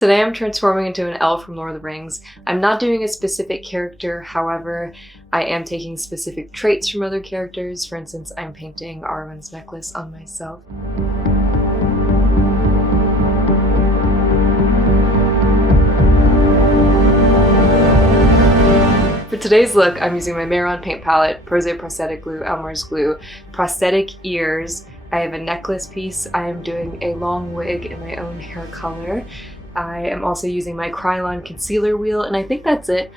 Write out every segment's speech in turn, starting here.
Today I'm transforming into an elf from Lord of the Rings. I'm not doing a specific character, however, I am taking specific traits from other characters. For instance, I'm painting Arwen's necklace on myself. For today's look, I'm using my Mehron Paint Palette, Pros-Aide Prosthetic Glue, Elmer's glue, prosthetic ears. I have a necklace piece. I am doing a long wig in my own hair color. I am also using my Kryolan Concealer wheel, and I think that's it.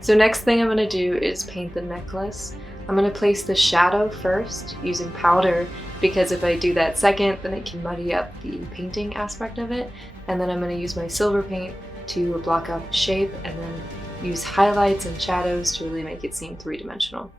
So next thing I'm going to do is paint the necklace. I'm going to place the shadow first using powder, because if I do that second, then it can muddy up the painting aspect of it. And then I'm going to use my silver paint to block out the shape, and then use highlights and shadows to really make it seem three-dimensional.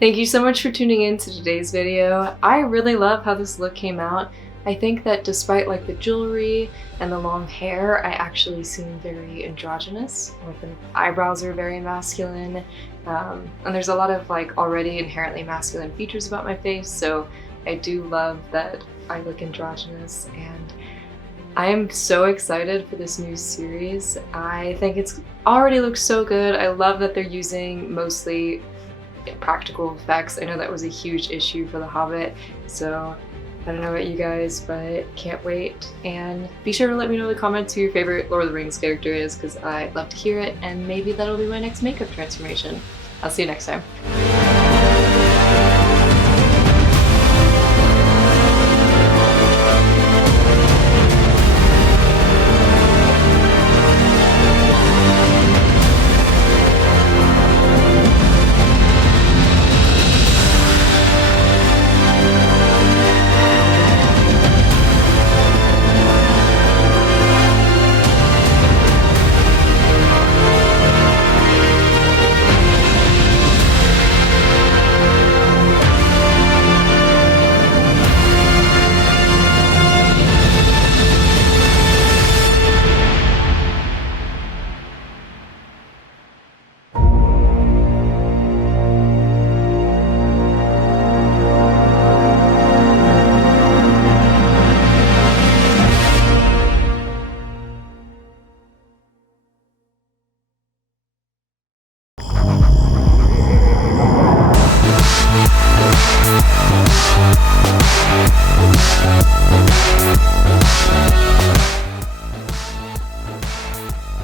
Thank you so much for tuning in to today's video. I really love how this look came out. I think that despite like the jewelry and the long hair, I actually seem very androgynous. Like the eyebrows are very masculine, and there's a lot of like already inherently masculine features about my face, so I do love that I look androgynous, and I am so excited for this new series. I think it's already looks so good. I love that they're using mostly practical effects. I know that was a huge issue for The Hobbit, so I don't know about you guys, but can't wait. And be sure to let me know in the comments who your favorite Lord of the Rings character is, because I'd love to hear it, and maybe that'll be my next makeup transformation. I'll see you next time.